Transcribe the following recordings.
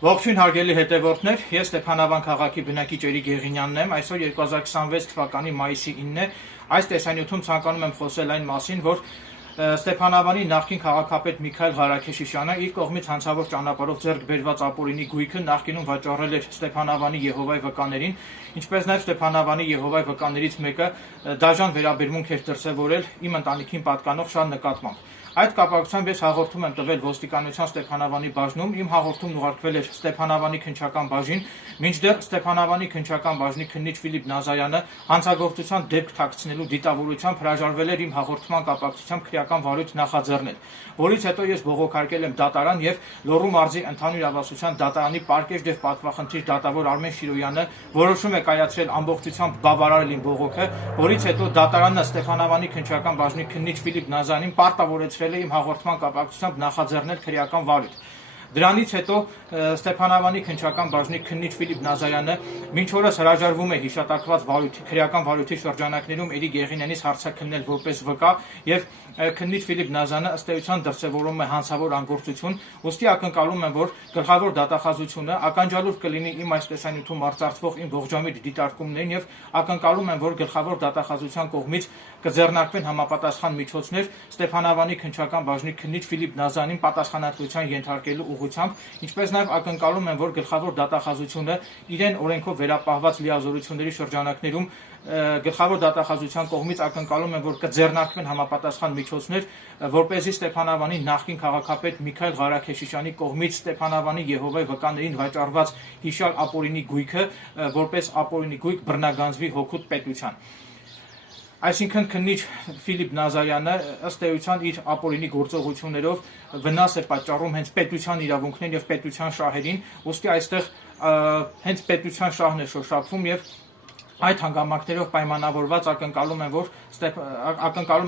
Ողջույն հարգելի հետևորդներ, ես Ստեփանավան քաղաքի բնակիչ Էրիկ Եղինյանն եմ, այսօր 2026 թվականի մայիսի 9-ն է, այս տեսանյութում ցանկանում եմ խոսել այն մասին, որ Ստեփանավանի նախկին քաղաքապետ Միքայել Ղարաքեշիշյանը իր կողմից հանցավոր ճանապարհով ձեռք բերված ապօրինի գույքը նախկինում վաճառել էր Ստեփանավանի Եհովայի վկաներին, ինչպես նաև Ստեփանավանի Եհովայի վկաներից մեկը դաժան վերաբերմունք էր դրսևորել իմ ընտանիքին պատկանող շան նկատմամբ։ Այդ կապակցությամբ ես հաղորդում եմ տվել ոստիկանության Ստեփանավանի բաժնում, իմ հաղորդումն ուղարկվել էր Ստեփանավանի քննչական բաժին, մինչդեռ Ստեփանավանի քննչական բաժնի քննիչ Ֆիլիպ Նազարյանը հանցագործության դեպք թաքցնելու դիտավորությամբ հրաժարվել էր իմ հաղորդման կապակցությամբ քրեական վարույթ նախաձեռնել, որից հետո ես բողոքարկել եմ դատարան եւ Լոռու մարզի ընդհանուր ավասության դատարանի պարկեշտ եւ պատվախնդիր դատավոր Արմեն Շիրոյանը որոշում է կայացրել ամբողջությամբ բավարարել իմ բողոքը, որից հետո դատարանը Ստեփանավանի քննչական բաժնի քննիչ Ֆիլիպ Նազարյանին պարտավորեցրել է իմ հաղորդման կապակցությամբ նախաձեռնել քրեական վարույթ։ Դրանից հետո Ստեփանավանի քննչական բաժնի քննիչ Ֆիլիպ Նազարյանը մինչ օրս հրաժարվում է հիշատակված քրեական վարույթի շրջանակներում Էրիկ Եղինյանից հարցաքննել որպես վկա եւ քննիչ Ֆիլիպ Նազարյանը ըստ էության դրսևորում է հանցավոր անգործություն, ուստի ակնկալում եմ, որ գլխավոր դատախազությունը ականջալուր կլինի իմ այս տեսանյութում արծարծվող իմ ողջամիտ դիտարկումներին եւ ակնկալում եմ, որ գլխավոր դատախազության կողմից կձեռնարկվեն համապատասխան միջոցներ Ստեփանավանի քննչական բաժնի քննիչ Ֆիլիպ Նազարյանին պատասխանատվության ենթարկելու ուղղությամբ, ինչպես նաև ակնկալում եմ, որ գլխավոր դատախազությունը իրեն օրենքով վերապահված լիազորությունների շրջանակներում գլխավոր դատախազության կողմից ակնկալում եմ, որ կձեռնարկվեն համապատասխան միջոցներ, որպեսզի Ստեփանավանի նախկին քաղաքապետ Միքայել Ղարաքեշիշյանի կողմից Ստեփանավանի Եհովայի վկաներին վաճառված հիշյալ ապօրինի գույքը որպես ապօրինի գույք բռնագանձվի հօգուտ պետության։ Այսինքն քննիչ Ֆիլիպ Նազարյանը ըստ էության իր ապօրինի գործողություններով վնաս է պատճառում հենց պետության իրավունքներին եւ պետության շահերին, ուստի այստեղ հենց պետության շահն է շոշափվում եւ այդ հանգամանքներով պայմանավորված ակնկալում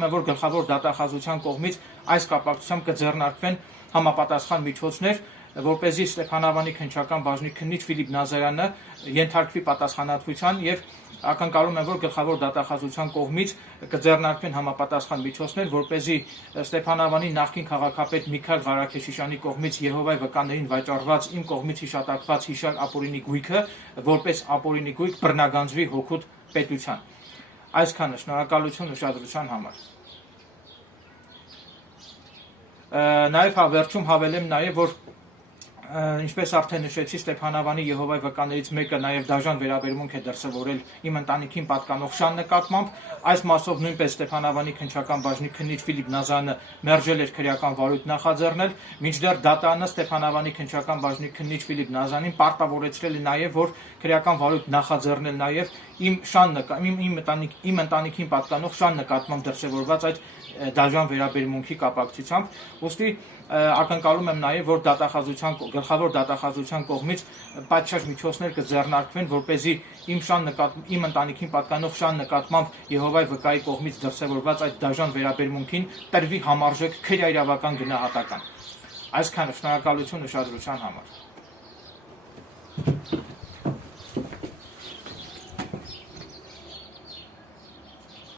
եմ, որ գլխավոր դատախազության կողմից այս կապակցությամբ կձեռնարկվեն համապատասխան միջոցներ, որպեսզի Ստեփանավանի քննչական բաժնի քննիչ Ֆիլիպ Նազարյանը ենթարկվի պատասխանատվության եւ ակնկալում եմ, որ գլխավոր դատախազության կողմից կձեռնարկվեն համապատասխան միջոցներ, որպեսզի Ստեփանավանի նախկին քաղաքապետ Միքայել Ղարաքեշիշյանի կողմից Եհովայի վկաներին վաճառված իմ կողմից հիշատակված հիշյալ ապօրինի գույքը որպես ապօրինի գույք բռնագանձվի հօգուտ պետության։ Այսքանը, շնորհակալություն ուշադրության համար։ Նաև վերջում հավելեմ նաև, որ ինչպես արդեն նշեցի, Ստեփանավանի Եհովայի վկաներից մեկը նաև դաժան վերաբերմունք է դրսևորել իմ ընտանիքին պատկանող շան նկատմամբ, այս մասով նույնպես Ստեփանավանի քննչական բաժնի քննիչ Ֆիլիպ Նազարյանը մերժել էր քրեական վարույթ նախաձեռնել, մինչդեռ դատարանը Ստեփանավանի քննչական բաժնի քննիչ Ֆիլիպ Նազարյանին պարտավորեցրել է նաև, որ քրեական վարույթ նախաձեռնել նաև իմ ընտանիքին պատկանող շան նկատմամբ դրսևորված այդ դաժան վերաբերմունքի կապակցությամբ, ուստի ակնկալում եմ նաև, որ գլխավոր դատախազության կողմից պատշաճ միջոցներ կձեռնարկվեն, որպեսզի իմ ընտանիքին պատկանող շան նկատմամբ Եհովայի վկայի կողմից դրսևորված այդ դաժան վերաբերմունքին տրվի համարժեք քրեաիրավական գնահատական։ Այսքանը, շնորհակալություն ուշադրության համար։